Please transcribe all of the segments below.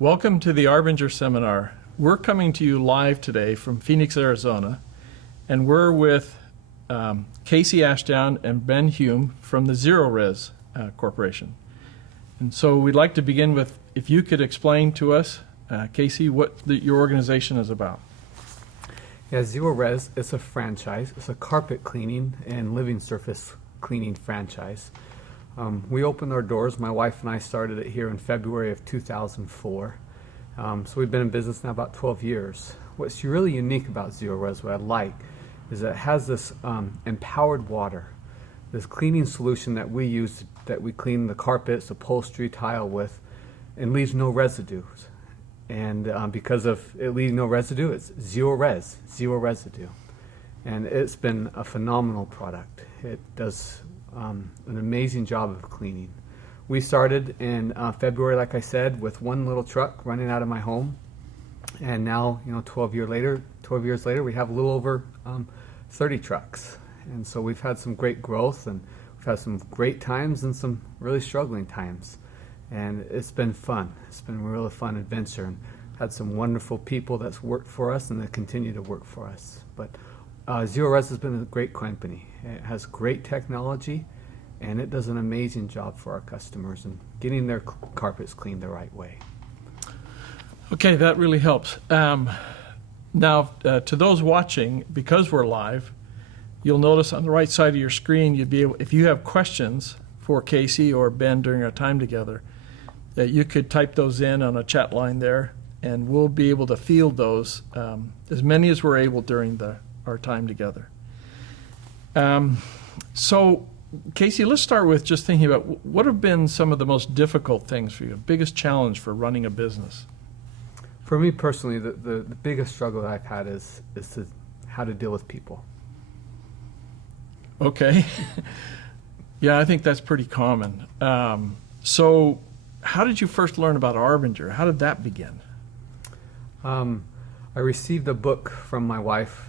Welcome to the Arbinger Seminar. We're coming to you live today from Phoenix, Arizona, and we're with Casey Ashdown and Ben Hume from the Zero Res Corporation. And so we'd like to begin with, if you could explain to us, Casey, what your organization is about. Yeah, Zero Res is a franchise. It's a carpet cleaning and living surface cleaning franchise. We opened our doors. My wife and I started it here in February of 2004. So we've been in business now about 12 years. What's really unique about Zero Res, what I like, is that it has this empowered water, this cleaning solution that we use, that we clean the carpets, upholstery, tile with, and leaves no residues. And because of it leaves no residue, it's zero residue. And it's been a phenomenal product. It does an amazing job of cleaning. We started in February, like I said, with one little truck running out of my home, and now, 12 years later, we have a little over 30 trucks. And so we've had some great growth, and we've had some great times and some really struggling times. And it's been fun. It's been a really fun adventure, and had some wonderful people that's worked for us and that continue to work for us. But Zero Res has been a great company. It has great technology, and it does an amazing job for our customers and getting their carpets cleaned the right way. Okay, that really helps. Now, to those watching, because we're live, you'll notice on the right side of your screen, you'd be able, if you have questions for Casey or Ben during our time together, that you could type those in on a chat line there, and we'll be able to field those, as many as we're able during our time together. So, Casey, let's start with just thinking about what have been some of the most difficult things for you, biggest challenge for running a business? For me personally, the biggest struggle that I've had is how to deal with people. Okay. Yeah, I think that's pretty common. So how did you first learn about Arbinger? How did that begin? I received a book from my wife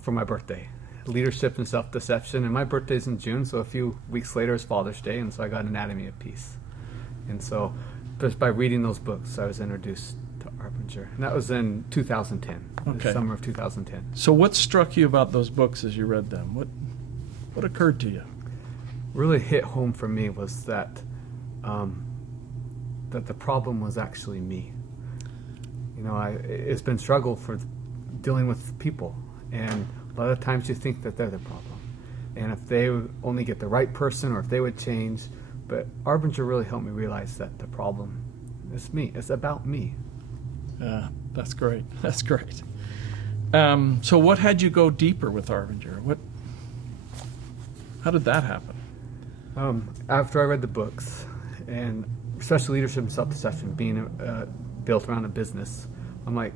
for my birthday, Leadership and Self-Deception, and my birthday's in June, so a few weeks later is Father's Day, and so I got Anatomy of Peace. And so just by reading those books, I was introduced to Arbinger, and that was in 2010, Okay. the summer of 2010. So what struck you about those books as you read them? What occurred to you? Really hit home for me was that that the problem was actually me. It's been struggle for dealing with people, and a lot of times you think that they're the problem, and if they would only get the right person, or if they would change. But Arbinger really helped me realize that the problem is me. It's about me. That's great. That's great. So what had you go deeper with Arbinger? How did that happen? After I read the books, and especially Leadership and Self-Deception being built around a business, I'm like,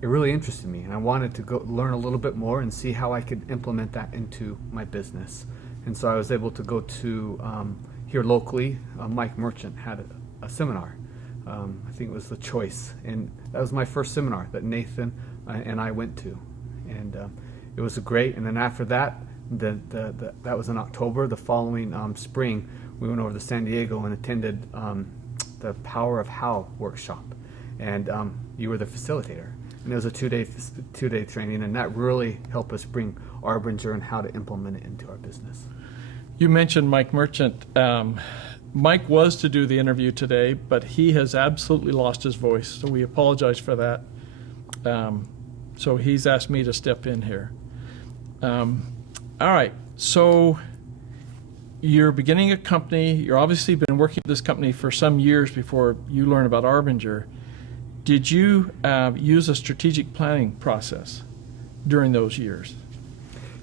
it really interested me, and I wanted to go learn a little bit more and see how I could implement that into my business. And so I was able to go to here locally. Mike Merchant had a seminar. I think it was The Choice, and that was my first seminar that Nathan and I went to, and it was great. And then after that, that was in October. The following spring, we went over to San Diego and attended the Power of How workshop, and you were the facilitator. And it was a two-day training, and that really helped us bring Arbinger and how to implement it into our business. You mentioned Mike Merchant. Mike was to do the interview today, but he has absolutely lost his voice, so we apologize for that. So he's asked me to step in here. All right, so you're beginning a company. You're obviously been working at this company for some years before you learn about Arbinger. Did you use a strategic planning process during those years?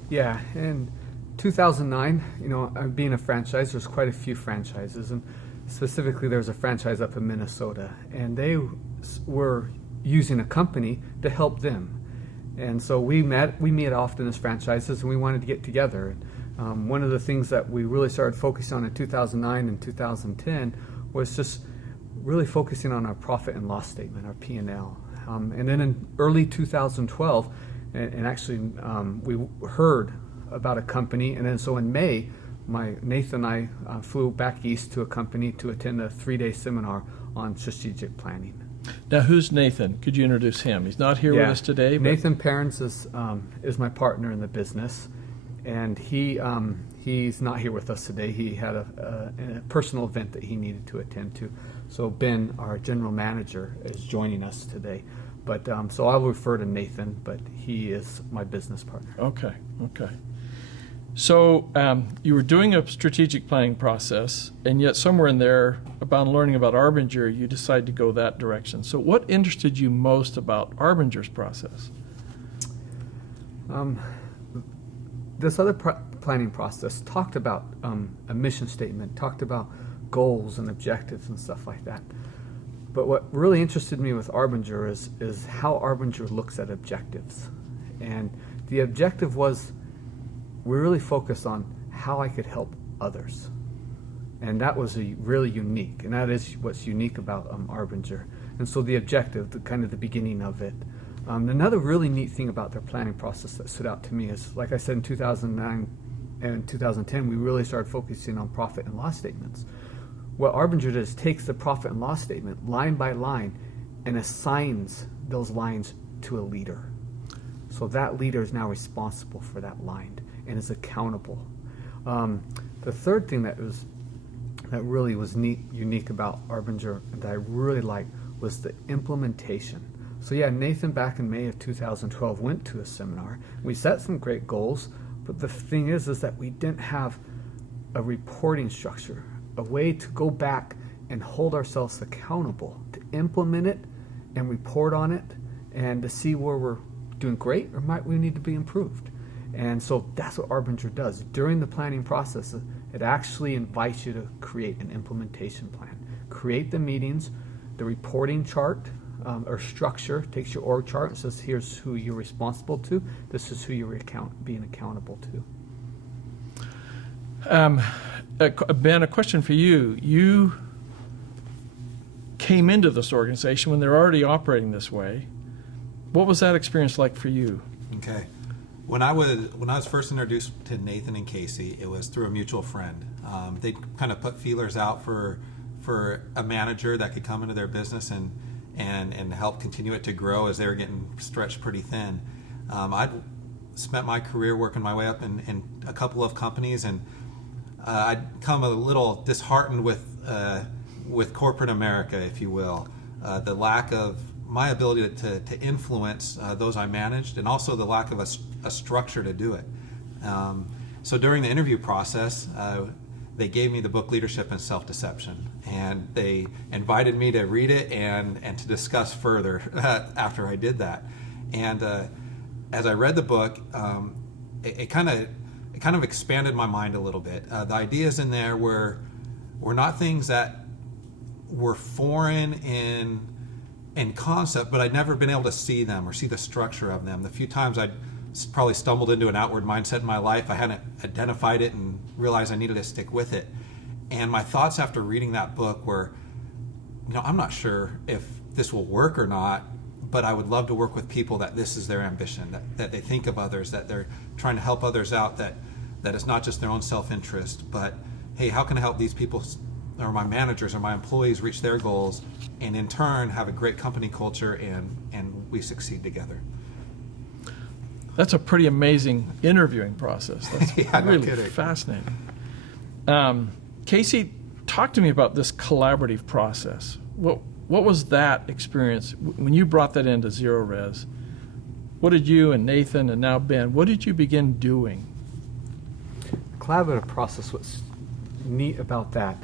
Yeah, in 2009, being a franchise, there's quite a few franchises, and specifically there was a franchise up in Minnesota, and they were using a company to help them. And so we meet often as franchises, and we wanted to get together. One of the things that we really started focusing on in 2009 and 2010 was just really focusing on our profit and loss statement, our P&L. And then in early 2012, and actually we heard about a company, and then so in May, Nathan and I flew back east to a company to attend a 3-day seminar on strategic planning. Now, who's Nathan? Could you introduce him? He's not here with us today. But Nathan Perrins is my partner in the business, and he's not here with us today. He had a personal event that he needed to attend to. So Ben, our general manager, is joining us today. But so I'll refer to Nathan, but he is my business partner. Okay. So you were doing a strategic planning process, and yet somewhere in there, about learning about Arbinger, you decided to go that direction. So what interested you most about Arbinger's process? This other planning process talked about a mission statement, talked about goals and objectives and stuff like that. But what really interested me with Arbinger is how Arbinger looks at objectives. And the objective was, we really focused on how I could help others. And that was really unique, and that is what's unique about Arbinger. And so the objective, the beginning of it. Another really neat thing about their planning process that stood out to me is, like I said, in 2009 and 2010, we really started focusing on profit and loss statements. What Arbinger does is takes the profit and loss statement line by line and assigns those lines to a leader. So that leader is now responsible for that line and is accountable. The third thing that really was unique about Arbinger and that I really liked was the implementation. So yeah, Nathan back in May of 2012 went to a seminar. We set some great goals, but the thing is that we didn't have a reporting structure, a way to go back and hold ourselves accountable, to implement it and report on it, and to see where we're doing great or might we need to be improved. And so that's what Arbinger does. During the planning process, it actually invites you to create an implementation plan. Create the meetings, the reporting chart or structure, takes your org chart and says, here's who you're responsible to, this is who you're being accountable to. Ben, a question for you. You came into this organization when they're already operating this way. What was that experience like for you? Okay. When I was first introduced to Nathan and Casey, it was through a mutual friend. They kind of put feelers out for a manager that could come into their business and help continue it to grow as they were getting stretched pretty thin. I'd spent my career working my way up in a couple of companies, and I'd come a little disheartened with corporate America, if you will. The lack of my ability to influence those I managed, and also the lack of a structure to do it. So during the interview process, they gave me the book Leadership and Self-Deception, and they invited me to read it and to discuss further after I did that. And as I read the book, it kind of expanded my mind a little bit. The ideas in there were not things that were foreign in concept, but I'd never been able to see them or see the structure of them. The few times I'd probably stumbled into an outward mindset in my life, I hadn't identified it and realized I needed to stick with it. And my thoughts after reading that book were, I'm not sure if this will work or not, but I would love to work with people that this is their ambition, that they think of others, that they're trying to help others out, that it's not just their own self-interest, but hey, how can I help these people or my managers or my employees reach their goals, and in turn have a great company culture and we succeed together. That's a pretty amazing interviewing process. That's Yeah, no really kidding. fascinating. Casey, talk to me about this collaborative process. What was that experience when you brought that into Zero Res? What did you and Nathan and now Ben, what did you begin doing? Collaborative process, what's neat about that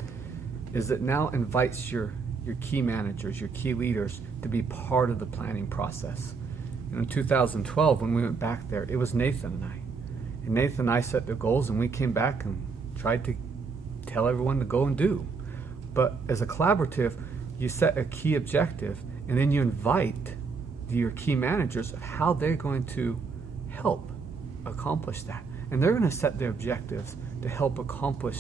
is it now invites your key managers, your key leaders to be part of the planning process. And in 2012, when we went back there, it was Nathan and I. And Nathan and I set the goals, and we came back and tried to tell everyone to go and do. But as a collaborative, you set a key objective, and then you invite your key managers of how they're going to help accomplish that. And they're going to set their objectives to help accomplish,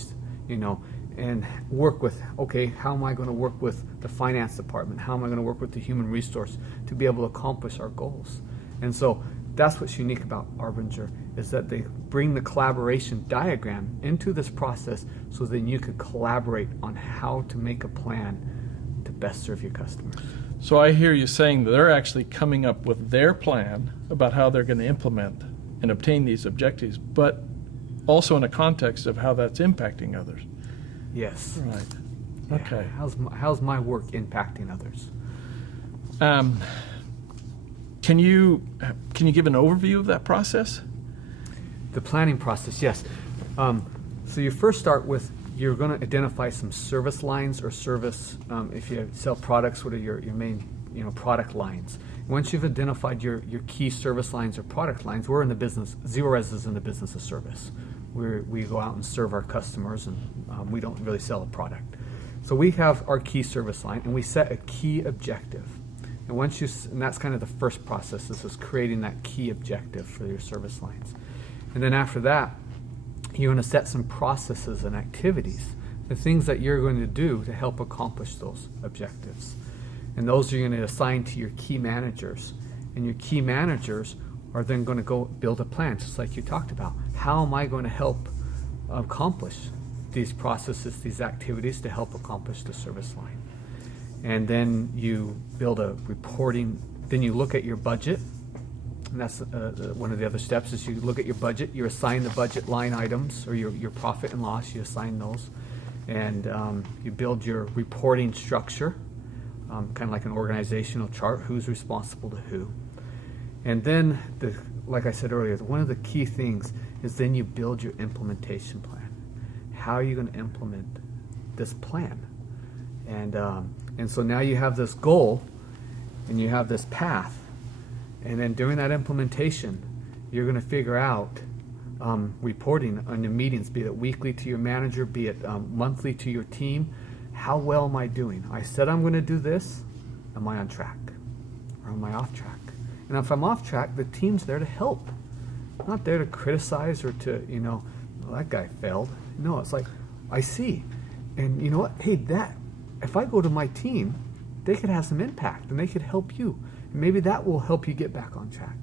and work with, okay, how am I going to work with the finance department? How am I going to work with the human resource to be able to accomplish our goals? And so that's what's unique about Arbinger, is that they bring the collaboration diagram into this process so then you could collaborate on how to make a plan to best serve your customers. So I hear you saying that they're actually coming up with their plan about how they're going to implement and obtain these objectives, but also in a context of how that's impacting others. Yes. Right. Yeah. Okay. How's my work impacting others? Can you give an overview of that process? The planning process, yes. So you first start with, you're going to identify some service lines or service, if you sell products, what are your main product lines. Once you've identified your key service lines or product lines, we're in the business, Zero Res is in the business of service. We go out and serve our customers, and we don't really sell a product. So we have our key service line, and we set a key objective. And and that's kind of the first process. This is creating that key objective for your service lines. And then after that, you're going to set some processes and activities, the things that you're going to do to help accomplish those objectives. And those you're going to assign to your key managers. And your key managers are then going to go build a plan, just like you talked about. How am I going to help accomplish these processes, these activities to help accomplish the service line? And then you build a reporting, then you look at your budget. And that's one of the other steps is you look at your budget, you assign the budget line items or your profit and loss, you assign those. And you build your reporting structure, kind of like an organizational chart, who's responsible to who. And then, like I said earlier, one of the key things is then you build your implementation plan. How are you going to implement this plan? And so now you have this goal and you have this path. And then during that implementation, you're going to figure out reporting on your meetings, be it weekly to your manager, be it monthly to your team. How well am I doing? I said I'm going to do this. Am I on track? Or am I off track? And if I'm off track, the team's there to help. Not there to criticize or to, well, that guy failed. No, it's like, I see. And you know what? Hey, if I go to my team, they could have some impact and they could help you. And maybe that will help you get back on track.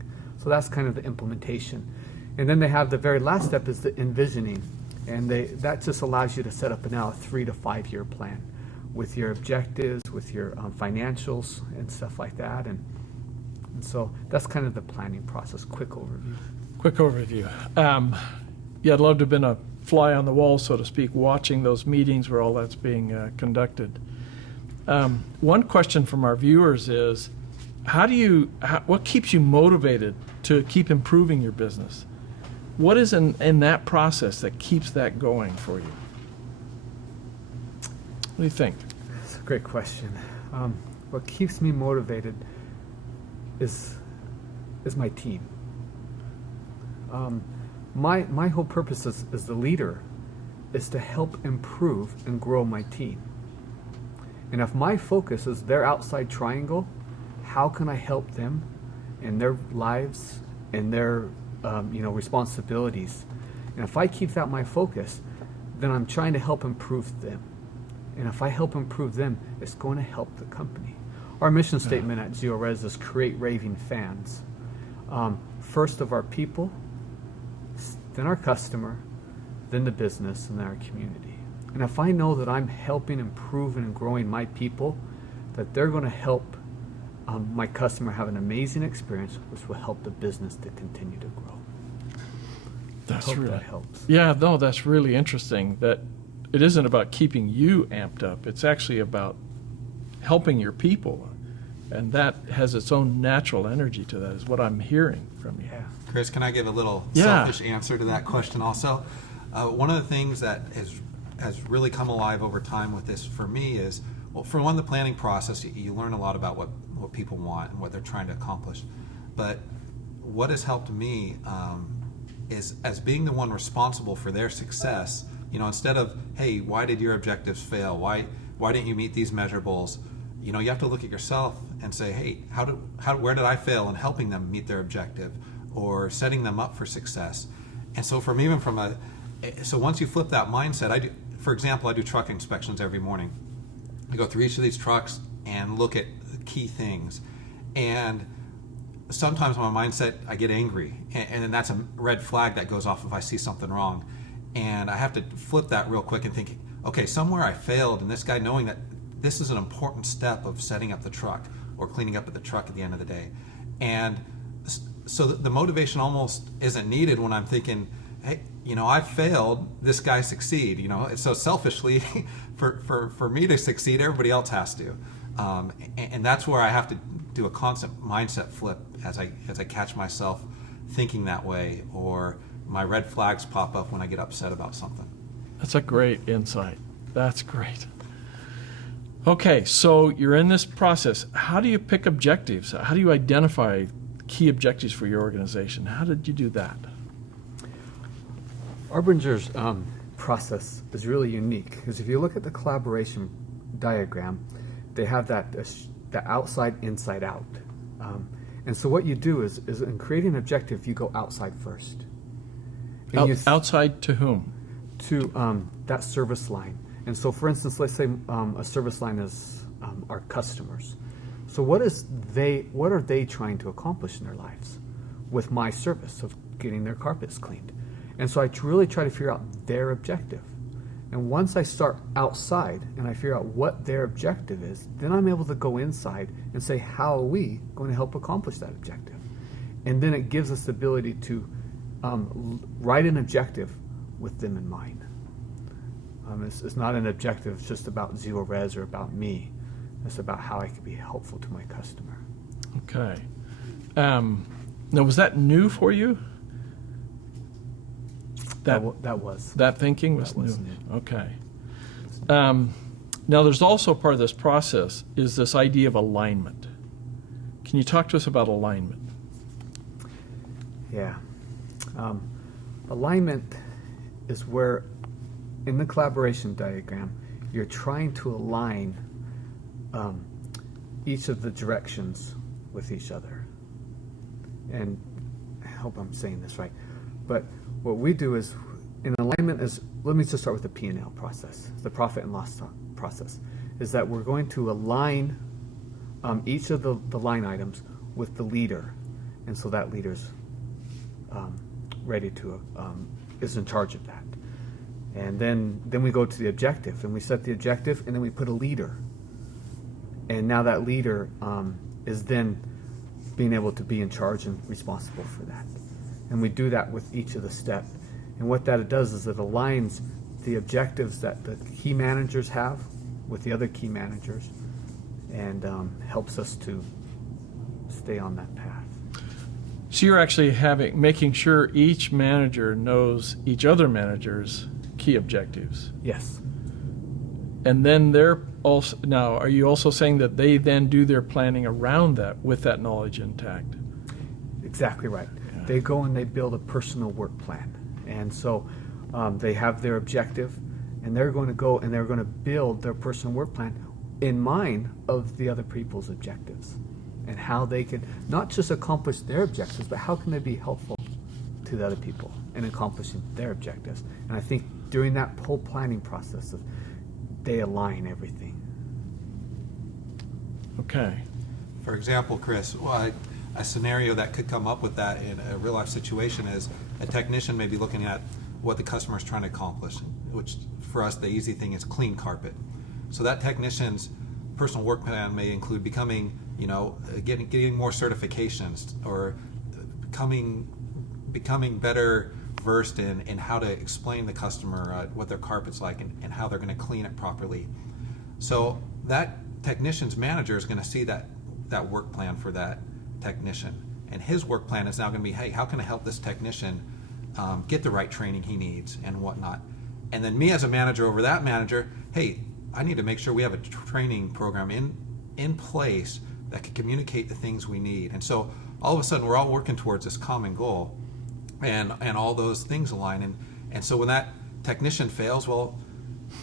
So that's kind of the implementation. And then they have the very last step is the envisioning. And that just allows you to set up now a 3 to 5 year plan with your objectives, with your financials and stuff like that. And so that's kind of the planning process. Quick overview. Quick overview. Yeah, I'd love to have been a fly on the wall, so to speak, watching those meetings where all that's being conducted. One question from our viewers is, what keeps you motivated to keep improving your business? What is in that process that keeps that going for you? What do you think? That's a great question. What keeps me motivated is my team. My whole purpose as the leader is to help improve and grow my team. And if my focus is their outside triangle, how can I help them in their lives and their responsibilities? And if I keep that my focus, then I'm trying to help improve them. And if I help improve them, it's going to help the company. Our mission statement at Zero Res is create raving fans. First of our people, then our customer, then the business, and then our community. And if I know that I'm helping improve and growing my people, that they're going to help my customer have an amazing experience, which will help the business to continue to grow. That helps. Yeah, no, that's really interesting. That it isn't about keeping you amped up. It's actually about helping your people, and that has its own natural energy to that. Is what I'm hearing from you. Yeah. Chris, can I give a little selfish answer to that question also? One of the things that has really come alive over time with this for me is, well, for one, the planning process, you learn a lot about what people want and what they're trying to accomplish. But what has helped me is, as being the one responsible for their success, instead of, hey, why did your objectives fail? Why didn't you meet these measurables? You have to look at yourself and say, hey, where did I fail in helping them meet their objective or setting them up for success? And so so once you flip that mindset, for example, I do truck inspections every morning. I go through each of these trucks and look at key things. And sometimes my mindset, I get angry, and then that's a red flag that goes off if I see something wrong. And I have to flip that real quick and think, okay, somewhere I failed, and this guy knowing that this is an important step of setting up the truck or cleaning up at the truck at the end of the day. And so the motivation almost isn't needed when I'm thinking, hey, I failed, this guy succeed. So selfishly, for me to succeed, everybody else has to. And that's where I have to do a constant mindset flip as I catch myself thinking that way, or my red flags pop up when I get upset about something. That's a great insight. That's great. Okay, so you're in this process. How do you pick objectives? How do you identify key objectives for your organization? How did you do that? Arbinger's process is really unique because if you look at the collaboration diagram, they have that the outside, inside, out. And so what you do is in creating an objective, you go outside first. And Outside to whom? To that service line. And so, for instance, let's say a service line is our customers. So what are they trying to accomplish in their lives with my service of getting their carpets cleaned? And so I really try to figure out their objective. And once I start outside and I figure out what their objective is, then I'm able to go inside and say, how are we going to help accomplish that objective? And then it gives us the ability to write an objective with them in mind. It's not an objective just about zero res or about me. It's about how I can be helpful to my customer. Okay. Now, was that new for you? That was. That thinking was That was new. new. Okay. Now, there's also part of this process is this idea of alignment. Can you talk to us about alignment? Yeah. Alignment is where, in the collaboration diagram, you're trying to align each of the directions with each other. And I hope I'm saying this right. But what we do is, in alignment is, let me just start with the P&L process, the profit and loss process, is that we're going to align each of the line items with the leader. And so that leader's ready to, is in charge of that. And then we go to the objective, and we set the objective, and then we put a leader. And now that leader is then being able to be in charge and responsible for that. And we do that with each of the steps. And what that does is it aligns the objectives that the key managers have with the other key managers, and helps us to stay on that path. So you're actually making sure each manager knows each other manager's key objectives. Yes. And then they're also, now, are you also saying that they then do their planning around that with that knowledge intact? Exactly right. Yeah. They go and they build a personal work plan. And so they have their objective, and they're going to go and they're going to build their personal work plan in mind of the other people's objectives, and how they can not just accomplish their objectives, but how can they be helpful to the other people in accomplishing their objectives. And I think during that whole planning process, they align everything. Okay. For example, Chris, a scenario that could come up with that in a real life situation is a technician may be looking at what the customer is trying to accomplish, which for us the easy thing is clean carpet. So that technician's personal work plan may include becoming, getting more certifications, or becoming better versed in how to explain the customer what their carpet's like and how they're going to clean it properly. So that technician's manager is going to see that work plan for that technician, and his work plan is now going to be, hey, how can I help this technician get the right training he needs and whatnot. And then me as a manager over that manager, hey, I need to make sure we have a training program in place that can communicate the things we need. And so all of a sudden we're all working towards this common goal, and all those things align. And so when that technician fails, well,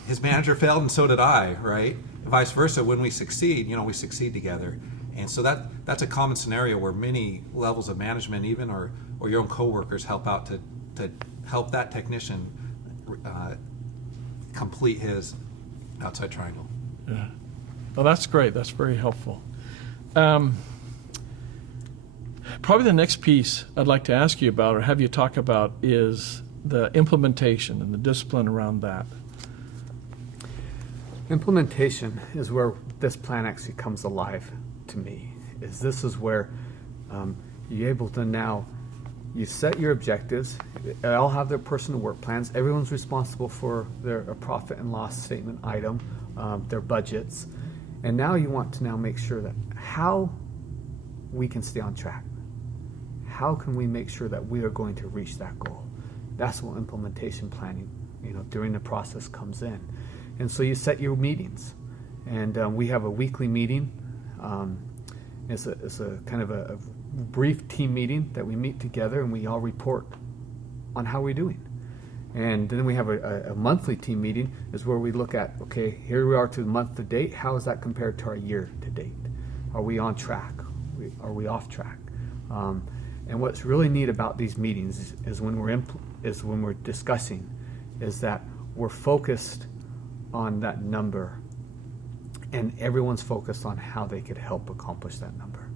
his manager failed and so did I, right? Vice versa, when we succeed, we succeed together. And so that's a common scenario where many levels of management even or your own coworkers help out to help that technician complete his outside triangle. Yeah. Well, that's great. That's very helpful. Probably the next piece I'd like to ask you about or have you talk about is the implementation and the discipline around that. Implementation is where this plan actually comes alive to me. This is where you're able to now, you set your objectives. They all have their personal work plans. Everyone's responsible for their profit and loss statement item, their budgets. And now you want to now make sure that how we can stay on track. How can we make sure that we are going to reach that goal? That's what implementation planning, during the process comes in. And so you set your meetings. And we have a weekly meeting. It's a kind of a brief team meeting that we meet together and we all report on how we're doing. And then we have a monthly team meeting is where we look at, okay, here we are to the month to date. How is that compared to our year to date? Are we on track? Are we off track? And what's really neat about these meetings is when we're discussing, is that we're focused on that number, and everyone's focused on how they could help accomplish that number.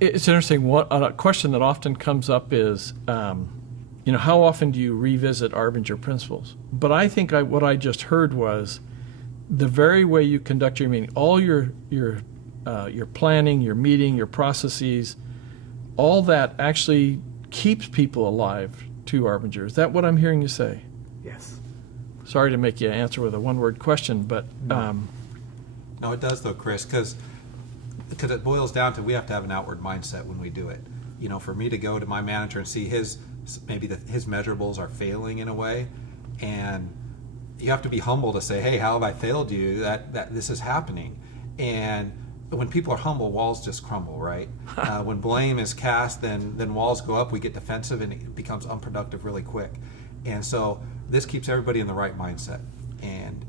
It's interesting. A question that often comes up is, how often do you revisit Arbinger principles? But I think what I just heard was the very way you conduct your meeting, all your planning, your meeting, your processes, all that actually keeps people alive to Arbinger. Is that what I'm hearing you say? Yes. Sorry to make you answer with a one-word question, but No, it does though, Chris, because it boils down to we have to have an outward mindset when we do it. For me to go to my manager and see his measurables are failing in a way, and you have to be humble to say, hey, how have I failed you? That this is happening. And when people are humble, walls just crumble, right? When blame is cast, then walls go up, we get defensive, and it becomes unproductive really quick. And so this keeps everybody in the right mindset. And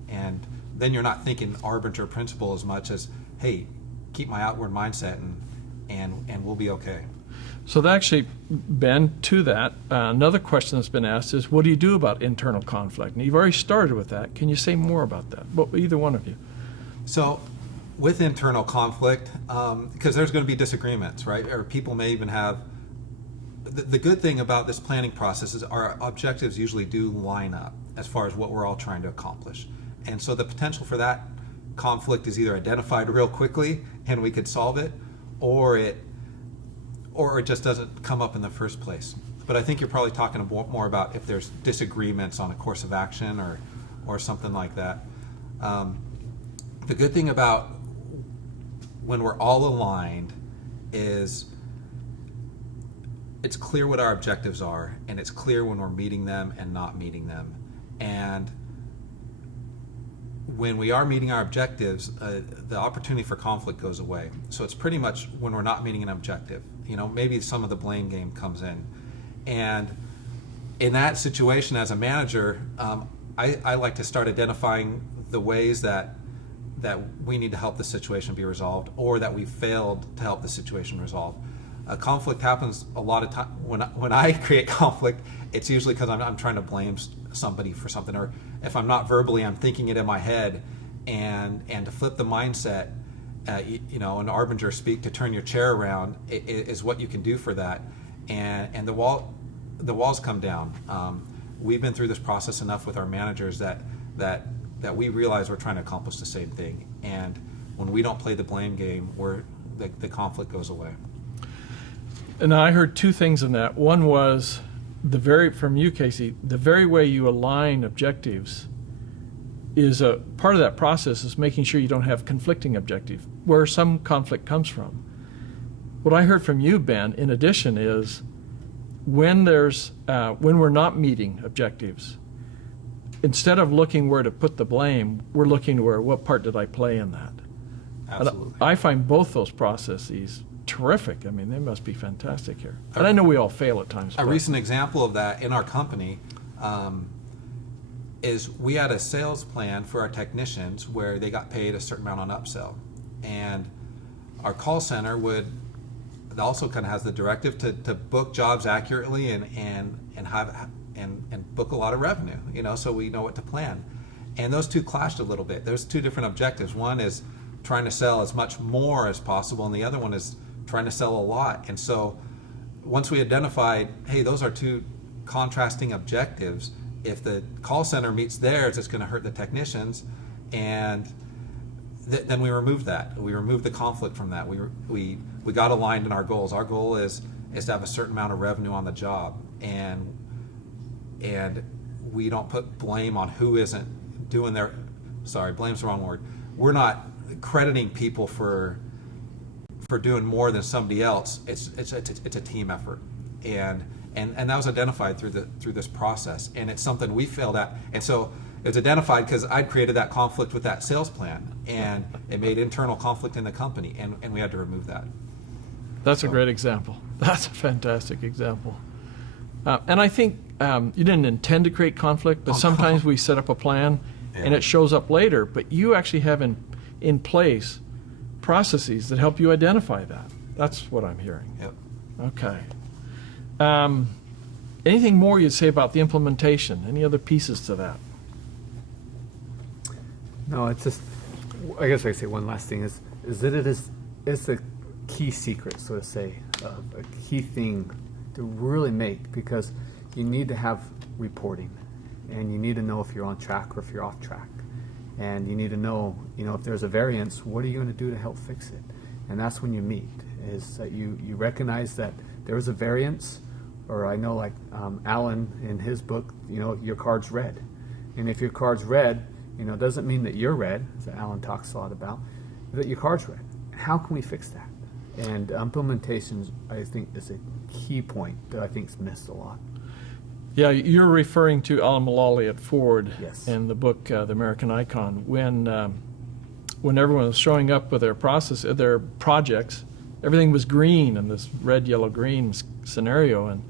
then you're not thinking Arbinger principle as much as, hey, keep my outward mindset and we'll be okay. So that actually, Ben, to that, another question that's been asked is, what do you do about internal conflict? And you've already started with that. Can you say more about that? Either one of you. So with internal conflict, because there's going to be disagreements, right? Or people may even have, the good thing about this planning process is our objectives usually do line up as far as what we're all trying to accomplish. And so the potential for that conflict is either identified real quickly and we could solve it, or it just doesn't come up in the first place. But I think you're probably talking more about if there's disagreements on a course of action or something like that. The good thing about when we're all aligned is it's clear what our objectives are, and it's clear when we're meeting them and not meeting them. And when we are meeting our objectives, the opportunity for conflict goes away. So it's pretty much when we're not meeting an objective. Maybe some of the blame game comes in. And in that situation as a manager, I like to start identifying the ways that we need to help the situation be resolved, or that we failed to help the situation resolve. Conflict happens a lot of time. When I create conflict, it's usually because I'm trying to blame somebody for something, or if I'm not verbally, I'm thinking it in my head. And to flip the mindset, in Arbinger speak, to turn your chair around is what you can do for that. And the walls come down. We've been through this process enough with our managers that we realize we're trying to accomplish the same thing. And when we don't play the blame game, the conflict goes away. And I heard two things in that. One was from you, Casey, the very way you align objectives is a part of that process is making sure you don't have conflicting objectives, where some conflict comes from. What I heard from you, Ben, in addition, is when we're not meeting objectives, instead of looking where to put the blame, we're looking to what part did I play in that? Absolutely. I find both those processes terrific. I mean, they must be fantastic here. And I know we all fail at times. A recent example of that in our company is we had a sales plan for our technicians where they got paid a certain amount on upsell. And our call center also kind of has the directive to book jobs accurately and book a lot of revenue, so we know what to plan. And those two clashed a little bit. There's two different objectives. One is trying to sell as much more as possible, and the other one is trying to sell a lot. And so once we identified, hey, those are two contrasting objectives. If the call center meets theirs, it's going to hurt the technicians, and then we removed that. We removed the conflict from that. We got aligned in our goals. Our goal is to have a certain amount of revenue on the job, and we don't put blame on who isn't doing their. Sorry, blame's the wrong word. We're not crediting people for doing more than somebody else. It's a team effort, and that was identified through this process, and it's something we failed at. And so it's identified because I'd created that conflict with that sales plan, and it made internal conflict in the company, and we had to remove that. That's a great example. That's a fantastic example. And I think you didn't intend to create conflict, but sometimes we set up a plan and it shows up later, but you actually have in place processes that help you identify that. That's what I'm hearing. Yep. Okay. Anything more you'd say about the implementation? Any other pieces to that? No, it's just, I guess I say one last thing is that it's a key secret, so to say, a key thing to really make, because you need to have reporting, and you need to know if you're on track or if you're off track, and you need to know, if there's a variance, what are you going to do to help fix it? And that's when you meet, is that you recognize that there is a variance, or I know like Alan in his book, your card's red, and if your card's red, doesn't mean that you're red, as Alan talks a lot about, that your card's red. How can we fix that? And implementation, I think, is a key point that I think is missed a lot. Yeah, you're referring to Alan Mullally at Ford Yes. in the book The American Icon. When everyone was showing up with their projects, everything was green in this red, yellow, green scenario, and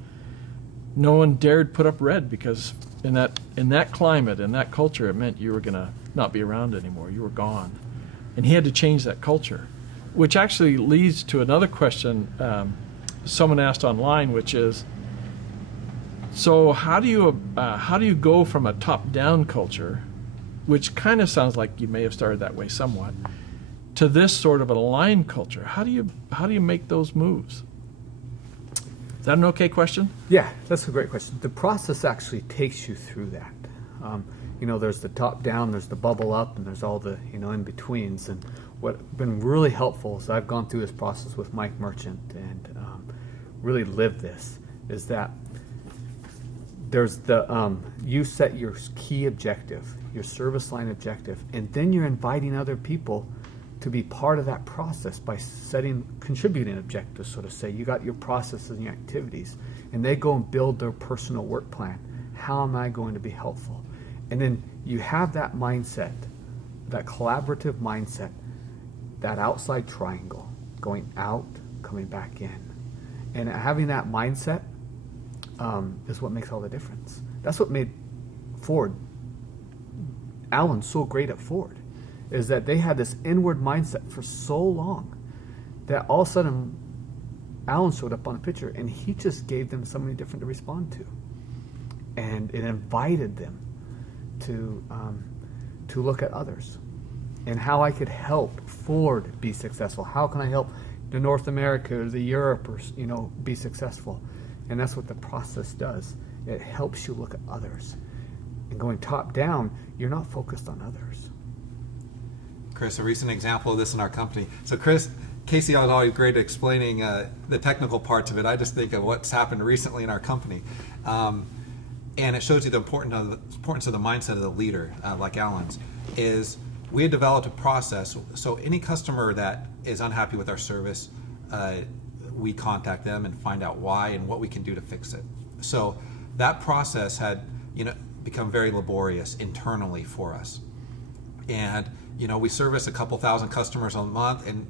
no one dared put up red, because in that climate, in that culture, it meant you were going to not be around anymore. You were gone. And he had to change that culture, which actually leads to another question someone asked online, which is, so how do you go from a top-down culture, which kind of sounds like you may have started that way somewhat, to this sort of an aligned culture? How do you make those moves? Is that an okay question? Yeah, that's a great question. The process actually takes you through that. There's the top down, there's the bubble up, and there's all the in betweens. And what's been really helpful is I've gone through this process with Mike Merchant and really lived this, is that there's the you set your key objective, your service line objective, and then you're inviting other people to be part of that process by contributing objectives, so to say. You got your processes and your activities, and they go and build their personal work plan. How am I going to be helpful? And then you have that mindset, that collaborative mindset, that outside triangle, going out, coming back in. And having that mindset is what makes all the difference. That's what made Alan so great at Ford, is that they had this inward mindset for so long that all of a sudden Alan showed up on a picture and he just gave them somebody different to respond to. And it invited them to look at others and how I could help Ford be successful. How can I help the North America or the Europe or be successful? And that's what the process does. It helps you look at others. And going top down, you're not focused on others. Chris, a recent example of this in our company. So Casey was always great at explaining the technical parts of it. I just think of what's happened recently in our company. And it shows you the importance of the mindset of the leader, like Alan's, is we had developed a process. So any customer that is unhappy with our service, we contact them and find out why and what we can do to fix it. So that process had become very laborious internally for us. And we service a couple thousand customers a month, and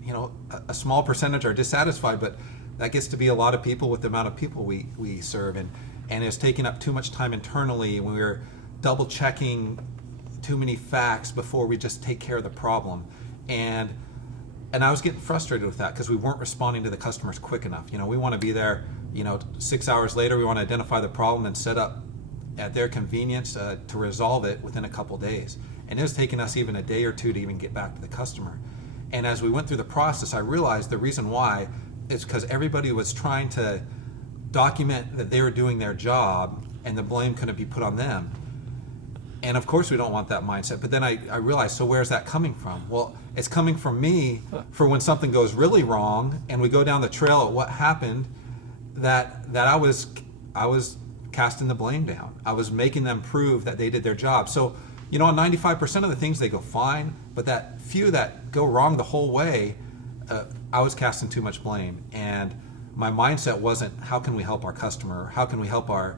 a small percentage are dissatisfied, but that gets to be a lot of people with the amount of people we serve, and it's taking up too much time internally when we were double checking too many facts before we just take care of the problem. And I was getting frustrated with that because we weren't responding to the customers quick enough. We want to be there, 6 hours later, we want to identify the problem and set up at their convenience to resolve it within a couple days. And it was taking us even a day or two to even get back to the customer. And as we went through the process, I realized the reason why is because everybody was trying to document that they were doing their job and the blame couldn't be put on them. And of course we don't want that mindset. But then I realized, so where's that coming from? Well, it's coming from me for when something goes really wrong and we go down the trail at what happened, that I was casting the blame down. I was making them prove that they did their job. So, on 95% of the things they go fine, but that few that go wrong the whole way, I was casting too much blame. And my mindset wasn't, how can we help our customer? How can we help our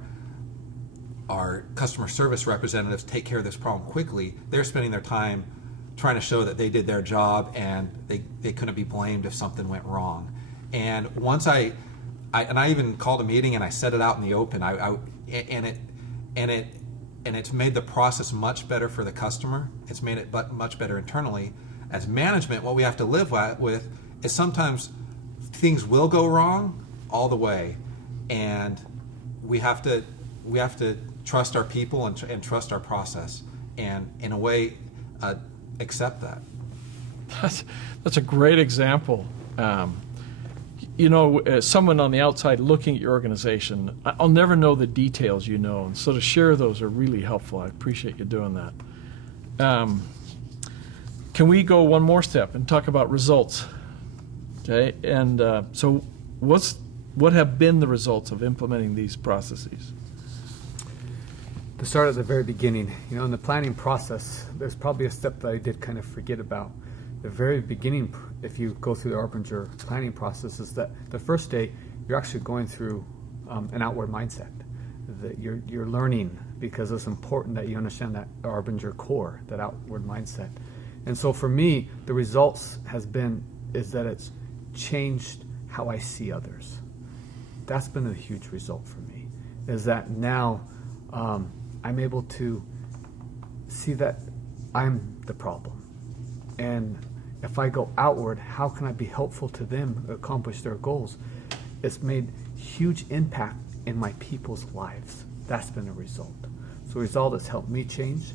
customer service representatives take care of this problem quickly? They're spending their time trying to show that they did their job and they couldn't be blamed if something went wrong. And once I even called a meeting and I said it out in the open. And it's made the process much better for the customer. It's made it much better internally. As management, what we have to live with is sometimes things will go wrong all the way, and we have to trust our people and trust our process, and in a way accept that. That's a great example. As someone on the outside looking at your organization, I'll never know the details, and so to share those are really helpful. I appreciate you doing that. Can we go one more step and talk about results? Okay, and so what have been the results of implementing these processes? To start at the very beginning, in the planning process, there's probably a step that I did kind of forget about. The very beginning, if you go through the Arbinger planning process, is that the first day you're actually going through an outward mindset. That you're learning, because it's important that you understand that Arbinger core, that outward mindset. And so for me, the results is that it's changed how I see others. That's been a huge result for me, is that now I'm able to see that I'm the problem. And if I go outward, how can I be helpful to them accomplish their goals? It's made huge impact in my people's lives. That's been a result. So a result that's helped me change.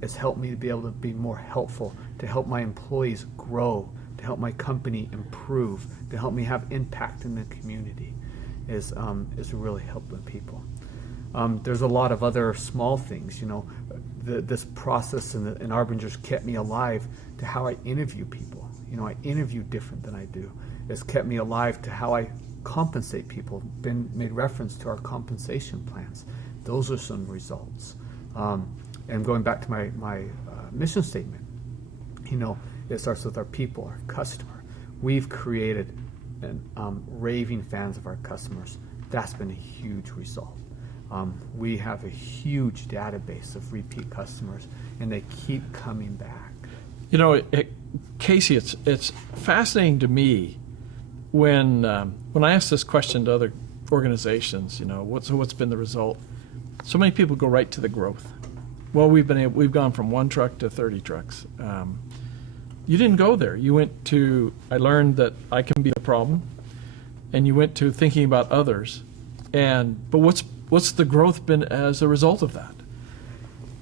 It's helped me to be able to be more helpful, to help my employees grow, to help my company improve, to help me have impact in the community, is really helping people. There's a lot of other small things, this process in Arbinger's kept me alive to how I interview people. I interview different than I do. It's kept me alive to how I compensate people. Been made reference to our compensation plans. Those are some results. And going back to my mission statement, it starts with our people, our customer. We've created raving fans of our customers. That's been a huge result. We have a huge database of repeat customers, and they keep coming back. Casey, it's fascinating to me when I ask this question to other organizations. What's been the result? So many people go right to the growth. Well, we've gone from 1 truck to 30 trucks. You didn't go there. You went to, I learned that I can be a problem, and you went to thinking about others. But what's the growth been as a result of that?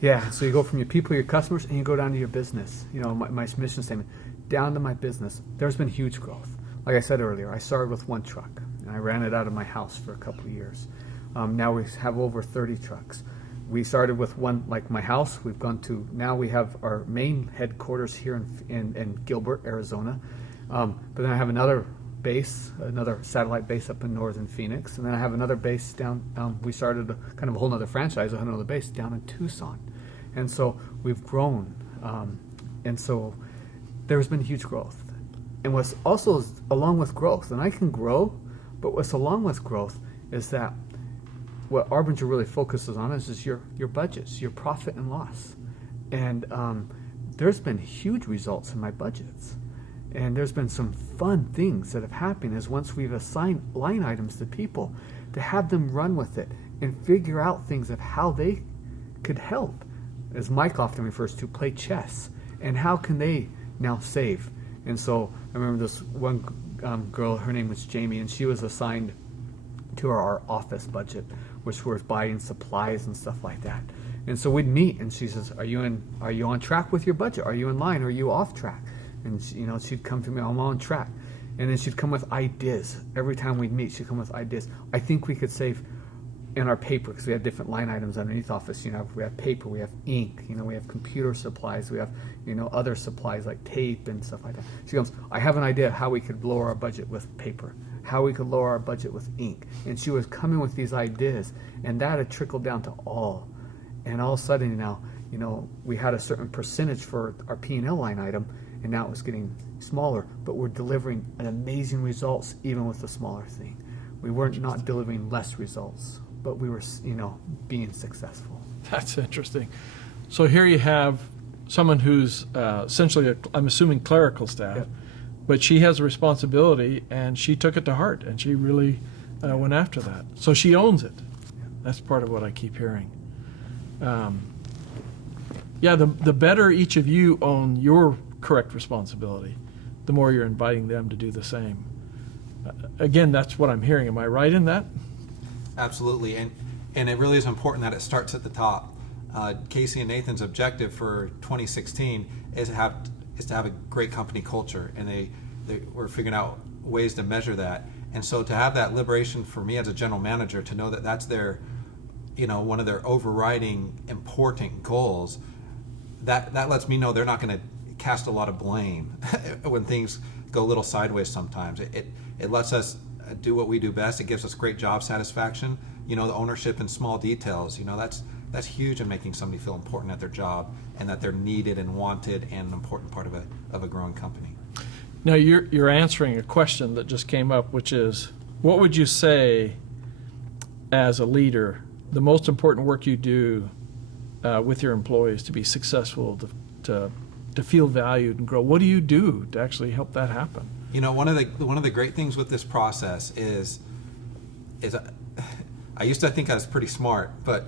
Yeah, so you go from your people, your customers, and you go down to your business. My mission statement, down to my business. There's been huge growth. Like I said earlier, I started with 1 truck, and I ran it out of my house for a couple of years. Now we have over 30 trucks. We started with 1, like my house. We've gone to, now we have our main headquarters here in Gilbert, Arizona. But then I have another base, another satellite base up in northern Phoenix, and then I have another base down. We started kind of a whole other franchise, another base down in Tucson, and so we've grown, and so there's been huge growth. And what's also along with growth, and I can grow, but what's along with growth is that what Arbinger really focuses on is your budgets, your profit and loss, and there's been huge results in my budgets. And there's been some fun things that have happened is once we've assigned line items to people, to have them run with it and figure out things of how they could help, as Mike often refers to, play chess, and how can they now save. And so I remember this one girl, her name was Jamie, and she was assigned to our office budget, which was buying supplies and stuff like that. And so we'd meet, and she says, are you on track with your budget? Are you in line? Are you off track? And she'd come to me, I'm on track. And then she'd come with ideas. Every time we'd meet, she'd come with ideas. I think we could save in our paper, because we have different line items underneath office. We have paper, we have ink, we have computer supplies, we have, other supplies like tape and stuff like that. She goes, I have an idea how we could lower our budget with paper, how we could lower our budget with ink. And she was coming with these ideas, and that had trickled down to all. And all of a sudden now, we had a certain percentage for our P&L line item, and now it was getting smaller, but we're delivering an amazing results even with the smaller thing. We weren't not delivering less results, but we were, being successful. That's interesting. So here you have someone who's essentially, I'm assuming, clerical staff, Yep. but she has a responsibility, and she took it to heart, and she really went after that. So she owns it. That's part of what I keep hearing. The better each of you own your correct responsibility, the more you're inviting them to do the same. Again, that's what I'm hearing. Am I right in that? Absolutely, and it really is important that it starts at the top. Casey and Nathan's objective for 2016 is to have a great company culture, and they were figuring out ways to measure that. And so to have that liberation for me as a general manager to know that that's their, one of their overriding important goals, that lets me know they're not going to cast a lot of blame when things go a little sideways sometimes. It lets us do what we do best. It gives us great job satisfaction. The ownership in small details, that's huge in making somebody feel important at their job and that they're needed and wanted and an important part of a growing company. Now you're answering a question that just came up, which is, what would you say as a leader, the most important work you do with your employees to be successful, to feel valued and grow? What do you do to actually help that happen? One of the great things with this process is I used to think I was pretty smart, but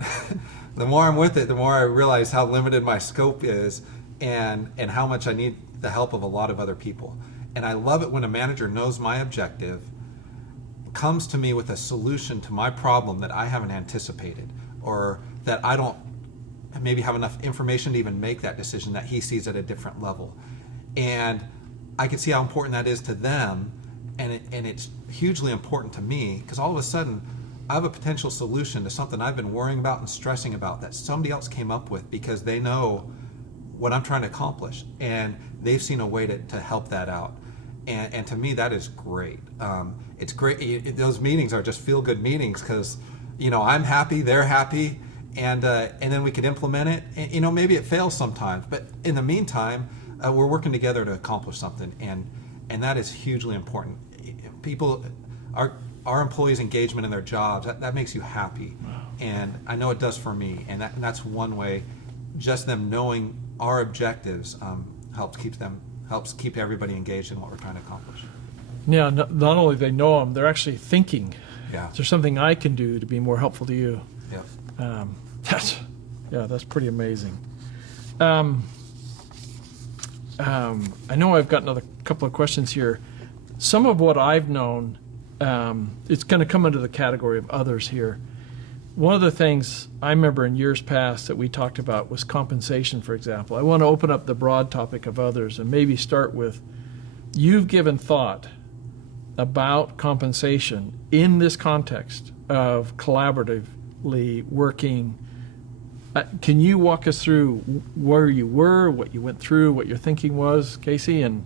the more I'm with it, the more I realize how limited my scope is and how much I need the help of a lot of other people. And I love it when a manager knows my objective, comes to me with a solution to my problem that I haven't anticipated, or that I don't maybe have enough information to even make that decision, that he sees at a different level. And I can see how important that is to them, and it's hugely important to me, because all of a sudden I have a potential solution to something I've been worrying about and stressing about that somebody else came up with, because they know what I'm trying to accomplish and they've seen a way to help that out. And to me, that is great. It's great. Those meetings are just feel-good meetings, because I'm happy, they're happy, and then we could implement it. And, maybe it fails sometimes, but in the meantime, we're working together to accomplish something, and that is hugely important. People, our employees' engagement in their jobs, that makes you happy, and I know it does for me. And that's one way. Just them knowing our objectives helps keep everybody engaged in what we're trying to accomplish. Yeah, not only they know them, they're actually thinking, Yeah. is there something I can do to be more helpful to you? Yeah. That's pretty amazing. I know I've got another couple of questions here. Some of what I've known, it's going to come under the category of others here. One of the things I remember in years past that we talked about was compensation, for example. I want to open up the broad topic of others and maybe start with, you've given thought about compensation in this context of collaboratively working. Can you walk us through where you were, what you went through, what your thinking was, Casey, and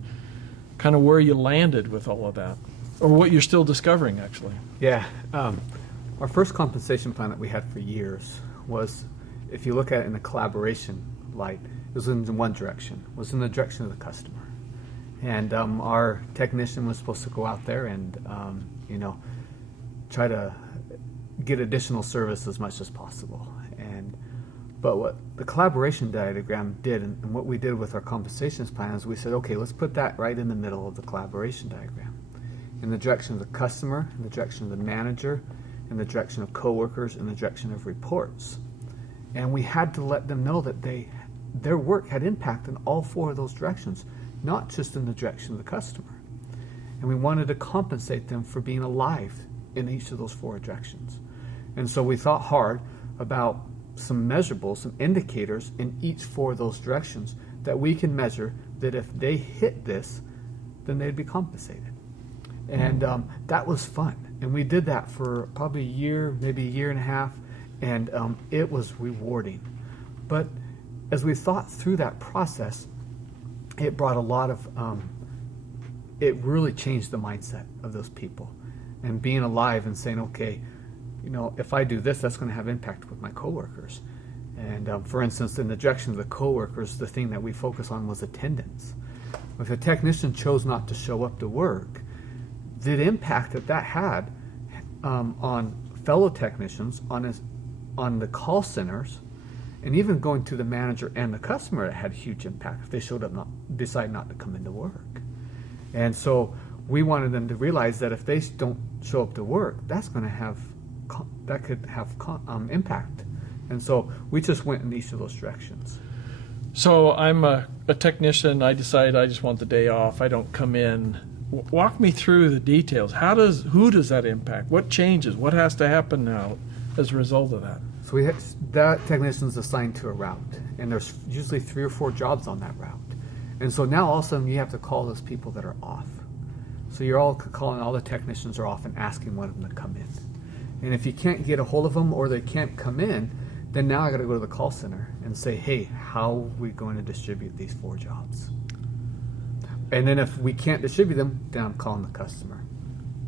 kind of where you landed with all of that, or what you're still discovering, actually? Yeah. Our first compensation plan that we had for years was, if you look at it in a collaboration light, it was in one direction. It was in the direction of the customer. And our technician was supposed to go out there and, try to get additional service as much as possible. But what the collaboration diagram did, and what we did with our compensations plan, is we said, okay, let's put that right in the middle of the collaboration diagram, in the direction of the customer, in the direction of the manager, in the direction of coworkers, in the direction of reports. And we had to let them know that their work had impact in all four of those directions, not just in the direction of the customer. And we wanted to compensate them for being alive in each of those four directions. And so we thought hard about some measurables, some indicators in each four of those directions that we can measure, that if they hit this, then they'd be compensated. And that was fun. And we did that for probably a year, maybe a year and a half, and it was rewarding. But as we thought through that process, it brought a lot of, it really changed the mindset of those people. And being alive and saying, okay, if I do this, that's going to have impact with my coworkers. And for instance, in the direction of the coworkers, the thing that we focus on was attendance. If a technician chose not to show up to work, the impact that had on fellow technicians, on the call centers, and even going to the manager and the customer, it had a huge impact if they decide not to come into work. And so we wanted them to realize that if they don't show up to work, that could have impact. And so we just went in each of those directions. So I'm a technician. I decide I just want the day off. I don't come in. Walk me through the details. Who does that impact? What changes? What has to happen now as a result of that? So that technician's assigned to a route, and there's usually 3 or 4 jobs on that route. And so now all of a sudden you have to call those people that are off. So you're all calling all the technicians are off and asking one of them to come in. And if you can't get a hold of them or they can't come in, then now I got to go to the call center and say, hey, how are we going to distribute these 4 jobs? And then if we can't distribute them, then I'm calling the customer.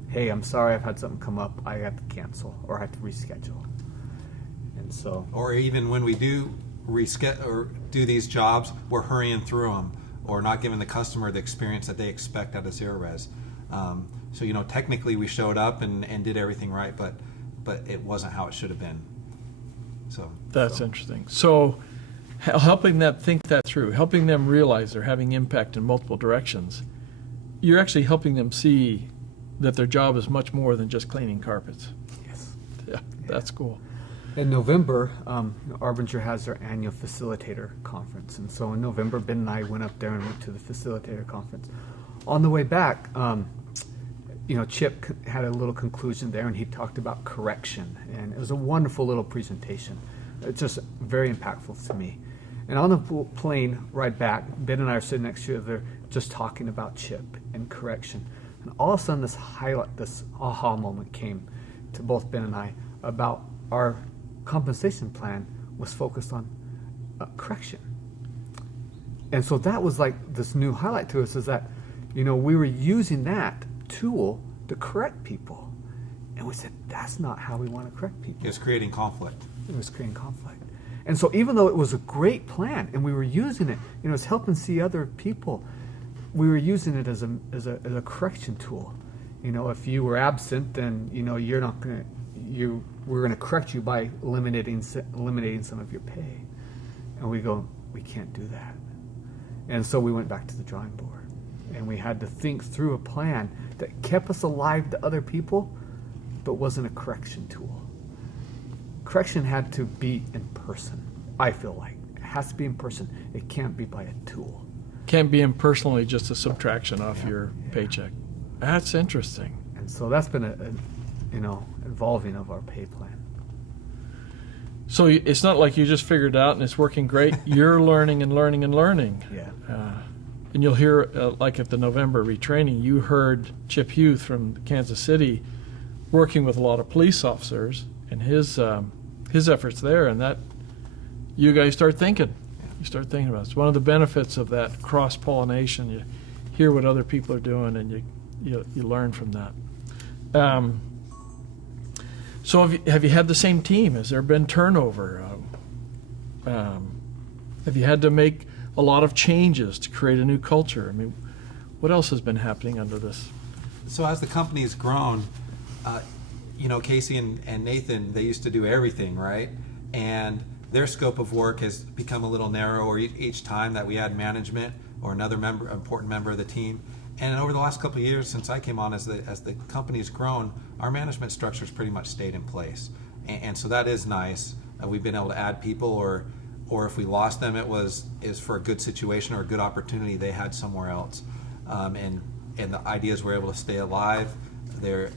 Hey, I'm sorry, I've had something come up. I have to cancel or I have to reschedule. And so, Or even when we do reschedule or do these jobs, we're hurrying through them or not giving the customer the experience that they expect out of zero res. So technically we showed up and did everything right, but it wasn't how it should have been. So That's interesting. So helping them think that through, helping them realize they're having impact in multiple directions, you're actually helping them see that their job is much more than just cleaning carpets. yes. Yeah, that's cool. In November, Arbinger has their annual facilitator conference. And so in November, Ben and I went up there and went to the facilitator conference. On the way back, Chip had a little conclusion there, and he talked about correction. And it was a wonderful little presentation. It's just very impactful to me. And on the plane ride back, Ben and I are sitting next to each other just talking about Chip and correction. And all of a sudden, this aha moment came to both Ben and I about our compensation plan was focused on correction. And so that was like this new highlight to us, is that, we were using that tool to correct people. And we said, that's not how we want to correct people. it's creating conflict. It was creating conflict. And so even though it was a great plan and we were using it, it's helping see other people, we were using it as a correction tool. If you were absent, then, you're not going to, we're going to correct you by eliminating some of your pay. And we go, we can't do that. And so we went back to the drawing board. And we had to think through a plan that kept us alive to other people, but wasn't a correction tool. Correction had to be in person, I feel like. It has to be in person. It can't be by a tool. Can't be impersonally just a subtraction off your paycheck. That's interesting. And so that's been evolving of our pay plan. So it's not like you just figured it out and it's working great. You're learning and learning and learning. Yeah. And you'll hear, like at the November retraining, you heard Chip Hughes from Kansas City working with a lot of police officers and his efforts there, and that you guys start thinking. You start thinking about it. It's one of the benefits of that cross-pollination. You hear what other people are doing, and you learn from that. So have you had the same team? Has there been turnover? Have you had to make a lot of changes to create a new culture? I mean, what else has been happening under this? So as the company's grown, Casey and Nathan, they used to do everything, right? And their scope of work has become a little narrower each time that we add management or another important member of the team. And over the last couple of years since I came on, as the company's grown, our management structure's pretty much stayed in place. And so that is nice. We've been able to add people, or if we lost them, is for a good situation or a good opportunity they had somewhere else. And the ideas were able to stay alive. They're,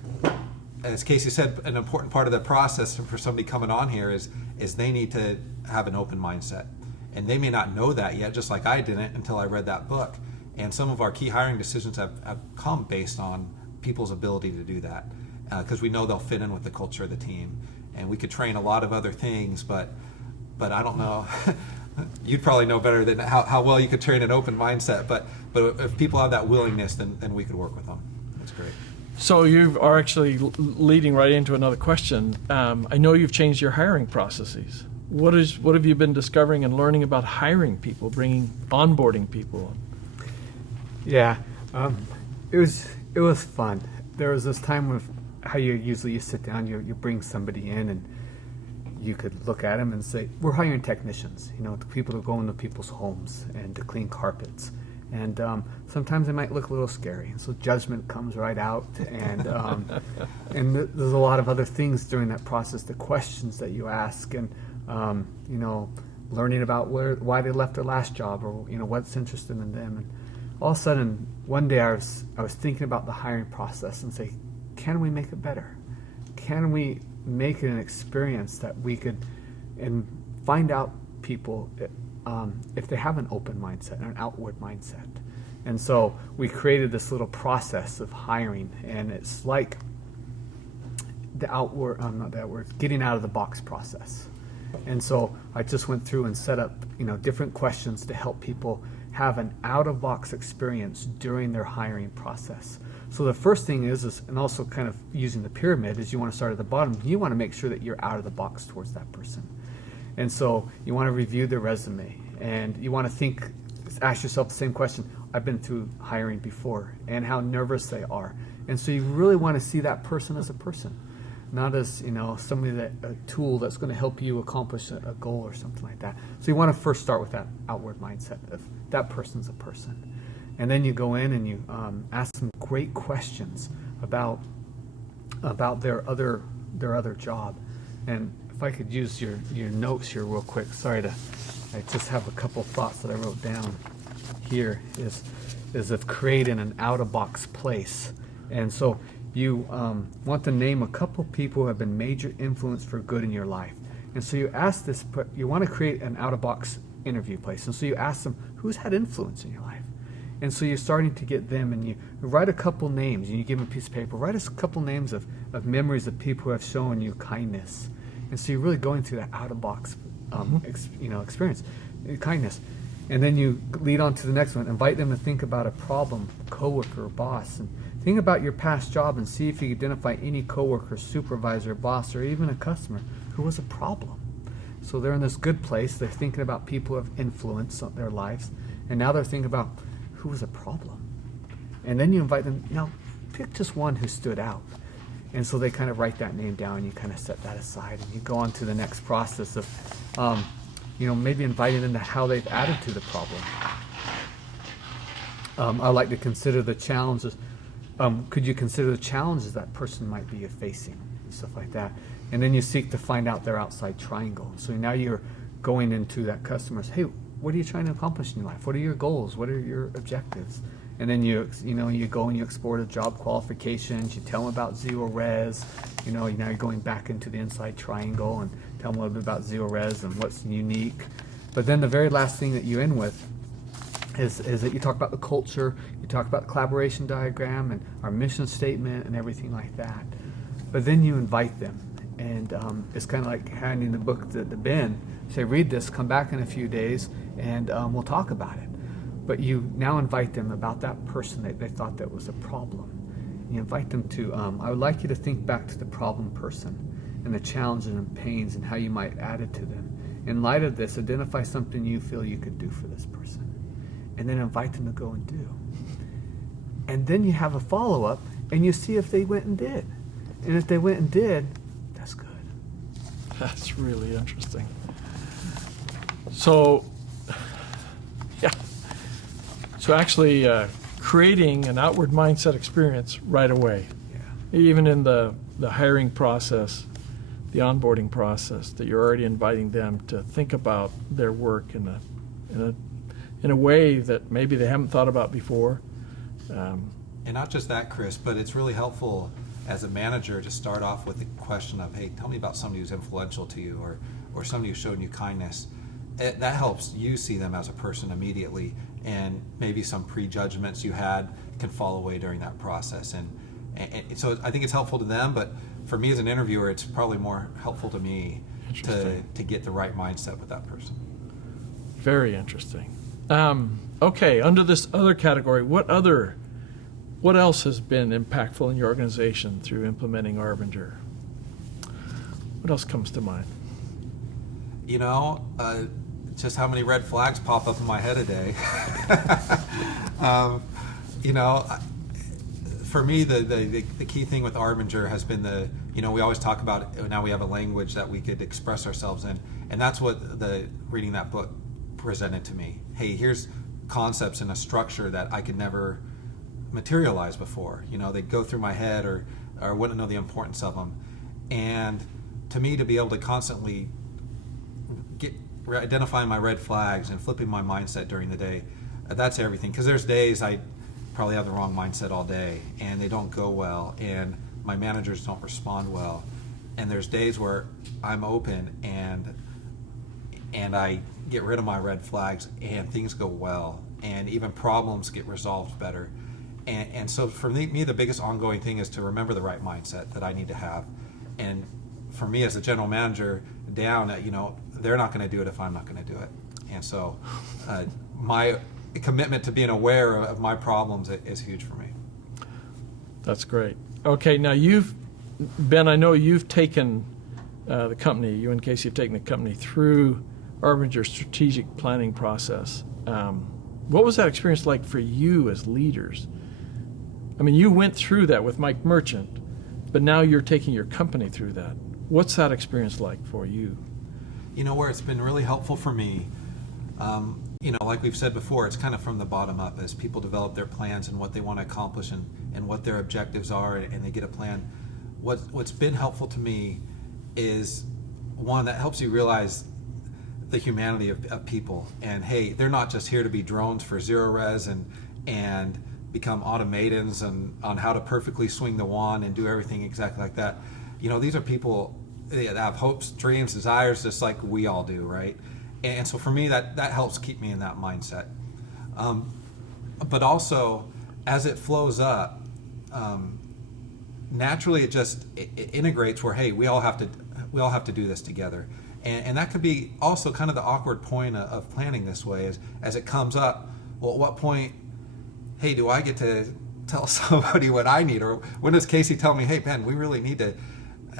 as Casey said, an important part of the process for somebody coming on here is they need to have an open mindset. And they may not know that yet, just like I didn't until I read that book. And some of our key hiring decisions have come based on people's ability to do that, because we know they'll fit in with the culture of the team. And we could train a lot of other things, but I don't know. You'd probably know better than how well you could train an open mindset. But if people have that willingness, then we could work with them. That's great. So you are actually leading right into another question. I know you've changed your hiring processes. What have you been discovering and learning about hiring people, onboarding people? Yeah, it was fun. There was this time of how you sit down, you bring somebody in, and you could look at them and say, we're hiring technicians, the people to go into people's homes and to clean carpets. And sometimes they might look a little scary, and so judgment comes right out. And and there's a lot of other things during that process, the questions that you ask, and learning about why they left their last job, or what's interested in them. And all of a sudden, one day I was thinking about the hiring process and say, can we make it better? Can we make it an experience that we could and find out people if they have an open mindset and an outward mindset? And so we created this little process of hiring, and it's like the getting out of the box process. And so I just went through and set up different questions to help people have an out-of-box experience during their hiring process. So the first thing is, and also kind of using the pyramid, is you want to start at the bottom. You want to make sure that you're out of the box towards that person. And so you want to review their resume, and you want to ask yourself the same question. I've been through hiring before, and how nervous they are. And so you really want to see that person as a person, not as somebody a tool that's going to help you accomplish a goal or something like that. So you want to first start with that outward mindset of that person's a person. And then you go in and you ask them great questions about their other job. And if I could use your notes here real quick, I just have a couple thoughts that I wrote down here, is of creating an out-of-box place. And so you want to name a couple people who have been major influence for good in your life. And so you ask this, you want to create an out-of-box interview place. And so you ask them, who's had influence in your life? And so you're starting to get them, and you write a couple names, and you give them a piece of paper. Write a couple names of memories of people who have shown you kindness. And so you're really going through that out-of-box experience, kindness. And then you lead on to the next one. Invite them to think about a problem, coworker or boss. And think about your past job and see if you can identify any coworker, supervisor, boss, or even a customer who was a problem. So they're in this good place. They're thinking about people who have influence on their lives. And now they're thinking about who was a problem. And then you invite them, pick just one who stood out. And so they kind of write that name down, and you kind of set that aside, and you go on to the next process of, maybe inviting them to how they've added to the problem. I like to consider the challenges. Could you consider the challenges that person might be facing and stuff like that? And then you seek to find out their outside triangle. So now you're going into that customer's, hey, what are you trying to accomplish in your life? What are your goals? What are your objectives? And then you go and you explore the job qualifications. You tell them about zero res. Now you're going back into the inside triangle and tell them a little bit about zero res and what's unique. But then the very last thing that you end with is that you talk about the culture. You talk about the collaboration diagram and our mission statement and everything like that. But then you invite them, and it's kind of like handing the book to Ben. Say, read this, come back in a few days, and we'll talk about it. But you now invite them about that person that they thought that was a problem. You invite them to, I would like you to think back to the problem person and the challenges and pains and how you might add it to them. In light of this, identify something you feel you could do for this person. And then invite them to go and do. And then you have a follow-up, and you see if they went and did. And if they went and did, that's good. That's really interesting. So, yeah. So actually creating an outward mindset experience right away, even in the hiring process, the onboarding process, that you're already inviting them to think about their work in a way that maybe they haven't thought about before. And not just that, Chris, but it's really helpful as a manager to start off with the question of, hey, tell me about somebody who's influential to you, or somebody who's shown you kindness. That helps you see them as a person immediately, and maybe some prejudgments you had can fall away during that process. And so I think it's helpful to them, but for me as an interviewer, it's probably more helpful to me to get the right mindset with that person. Very interesting. Okay, under this other category, what else has been impactful in your organization through implementing Arbinger? What else comes to mind? You know, just how many red flags pop up in my head a day. You know, for me, the key thing with Arbinger has been we always talk about now we have a language that we could express ourselves in, and that's what reading that book presented to me. Hey, here's concepts in a structure that I could never materialize before. You know, they'd go through my head or wouldn't know the importance of them. And to me, to be able to constantly identifying my red flags and flipping my mindset during the day, that's everything. Because there's days I probably have the wrong mindset all day and they don't go well and my managers don't respond well. And there's days where I'm open and I get rid of my red flags and things go well and even problems get resolved better. And so for me, the biggest ongoing thing is to remember the right mindset that I need to have. And for me as a general manager down, they're not going to do it if I'm not going to do it. And so my commitment to being aware of my problems is huge for me. That's great. Okay, now Ben, I know you've taken the company, you and Casey have taken the company through Arbinger's strategic planning process. What was that experience like for you as leaders? I mean, you went through that with Mike Merchant, but now you're taking your company through that. What's that experience like for you? Where it's been really helpful for me, like we've said before, it's kind of from the bottom up as people develop their plans and what they want to accomplish and what their objectives are, and they get a plan. What's been helpful to me is, one, that helps you realize the humanity of people. And hey, they're not just here to be drones for zero res and become automatons and on how to perfectly swing the wand and do everything exactly like that. These are people that have hopes, dreams, desires, just like we all do, right? And so for me, that helps keep me in that mindset. But also, as it flows up, naturally it integrates where, hey, we all have to do this together. And that could be also kind of the awkward point of planning this way as it comes up. Well, at what point, hey, do I get to tell somebody what I need? Or when does Casey tell me, hey, Ben, we really need to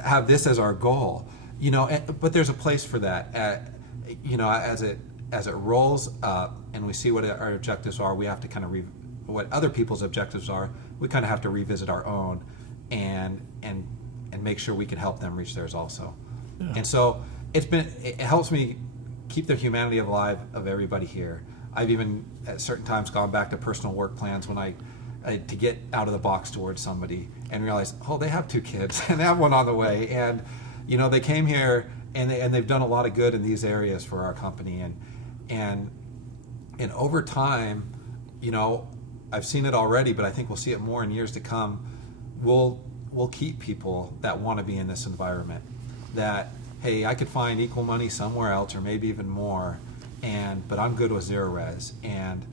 have this as our goal? But there's a place for that. As it rolls up and we see what our objectives are, we have to kind of what other people's objectives are. We kind of have to revisit our own and make sure we can help them reach theirs also. Yeah. And so it helps me keep the humanity alive of everybody here. I've even at certain times gone back to personal work plans when I to get out of the box towards somebody and realize, oh, they have 2 kids and they have one on the way, and they came here and they've done a lot of good in these areas for our company, and over time, I've seen it already, but I think we'll see it more in years to come. We'll keep people that want to be in this environment. That, hey, I could find equal money somewhere else or maybe even more, but I'm good with zero res. And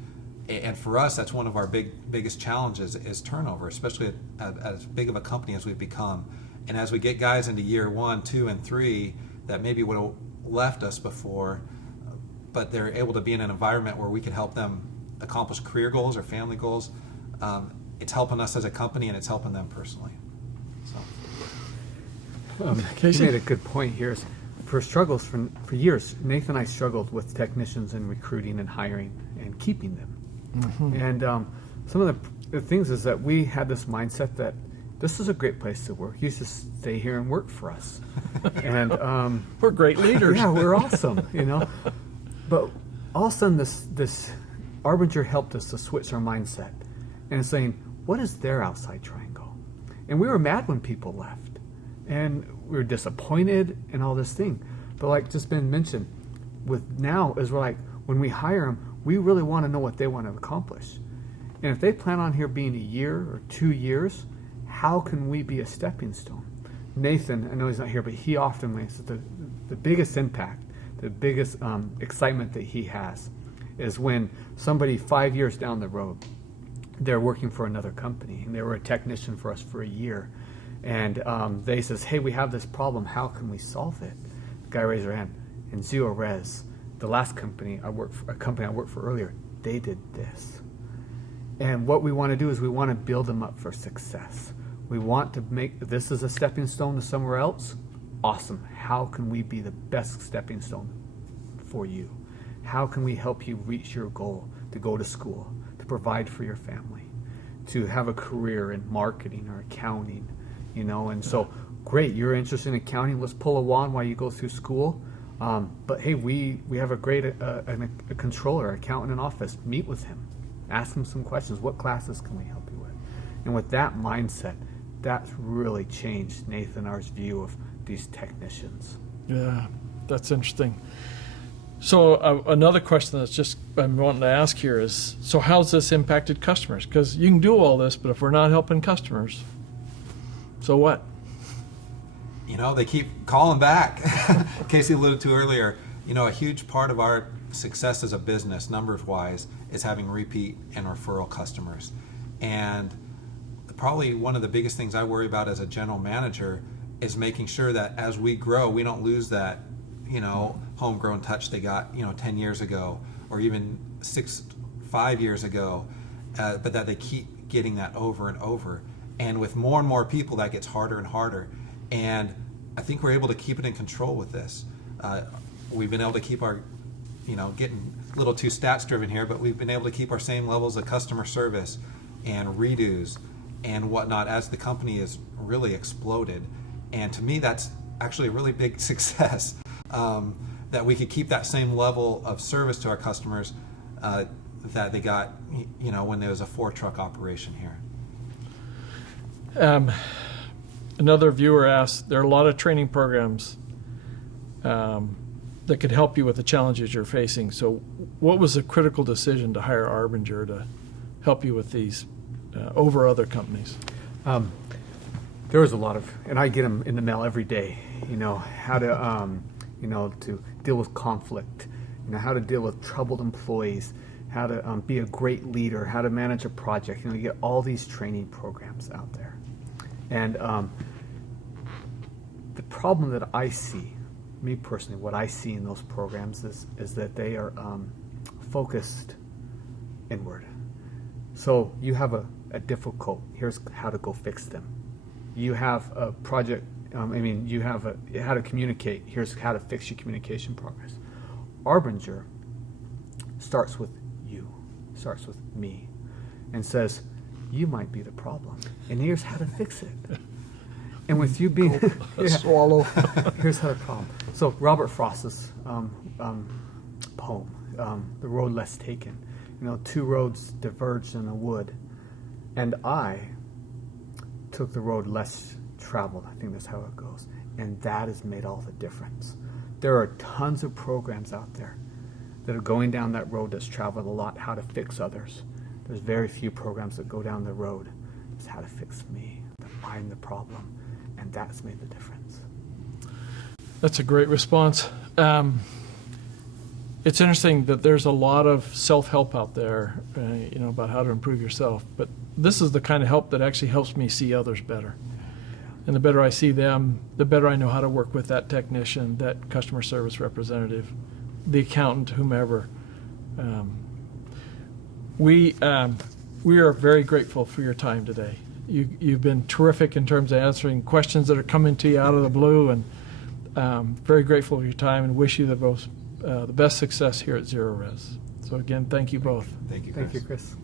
for us, that's one of our biggest challenges is turnover, especially as big of a company as we've become. And as we get guys into year 1, 2, and 3 that maybe would have left us before, but they're able to be in an environment where we can help them accomplish career goals or family goals, it's helping us as a company and it's helping them personally. So. You made a good point here. For struggles for years, Nathan and I struggled with technicians and recruiting and hiring and keeping them. Mm-hmm. And some of the things is that we had this mindset that this is a great place to work. You should stay here and work for us. And we're great leaders. Yeah, we're awesome, But all of a sudden, this Arbinger helped us to switch our mindset and saying, what is their outside triangle? And we were mad when people left. And we were disappointed and all this thing. But like just been mentioned, with now is we're like, when we hire them, we really want to know what they want to accomplish. And if they plan on here being a year or 2 years, how can we be a stepping stone? Nathan, I know he's not here, but he often makes the biggest impact, the biggest excitement that he has is when somebody 5 years down the road they're working for another company, and they were a technician for us for a year. And they says, hey, we have this problem. How can we solve it? The guy raised their hand. And Zero Res, the last company I worked for earlier, they did this. And what we want to do is we want to build them up for success. We want to make this as a stepping stone to somewhere else. Awesome. How can we be the best stepping stone for you? How can we help you reach your goal to go to school, to provide for your family, to have a career in marketing or accounting, you know? And so, great, you're interested in accounting. Let's pull a wand while you go through school. But hey, we have a great a controller, accountant in office. Meet with him. Ask him some questions. What classes can we help you with? And with that mindset, that's really changed Nathan R's view of these technicians. Yeah, that's interesting. So another question that's just I'm wanting to ask here is, so how's this impacted customers? Because you can do all this, but if we're not helping customers, so what? You know, they keep calling back. Casey alluded to earlier, you know, a huge part of our success as a business, numbers-wise, is having repeat and referral customers. And probably one of the biggest things I worry about as a general manager is making sure that as we grow, we don't lose that, you know, homegrown touch they got, you know, 10 years ago or even 5 years ago, but that they keep getting that over and over. And with more and more people, that gets harder and harder. And I think we're able to keep it in control with this. We've been able to keep our, you know, getting a little too stats driven here, but we've been able to keep our same levels of customer service and redos and whatnot as the company has really exploded. And to me, that's actually a really big success, that we could keep that same level of service to our customers that they got, you know, when there was a 4-truck operation here. Another viewer asked, there are a lot of training programs that could help you with the challenges you're facing. So what was the critical decision to hire Arbinger to help you with these over other companies? There was a lot of, and I get them in the mail every day, you know, how to, you know, to deal with conflict, you know, how to deal with troubled employees, how to be a great leader, how to manage a project. You know, you get all these training programs out there. And the problem that I see, me personally, what I see in those programs is that they are focused inward. So you have a difficult, here's how to go fix them. You have a project, you have how to communicate, here's how to fix your communication progress. Arbinger starts with you, starts with me, and says, you might be the problem, and here's how to fix it. And with you being swallow, here's how to problem. So Robert Frost's poem, "The Road Less Taken." You know, 2 roads diverged in a wood, and I took the road less traveled. I think that's how it goes, and that has made all the difference. There are tons of programs out there that are going down that road that's traveled a lot. How to fix others. There's very few programs that go down the road. It's how to fix me, to find the problem. And that's made the difference. That's a great response. It's interesting that there's a lot of self-help out there, you know, about how to improve yourself. But this is the kind of help that actually helps me see others better. And the better I see them, the better I know how to work with that technician, that customer service representative, the accountant, whomever. We are very grateful for your time today. You've been terrific in terms of answering questions that are coming to you out of the blue, and very grateful for your time and wish you the best success here at Zero Res. So again, thank you both. Thank you, Thank you, Chris.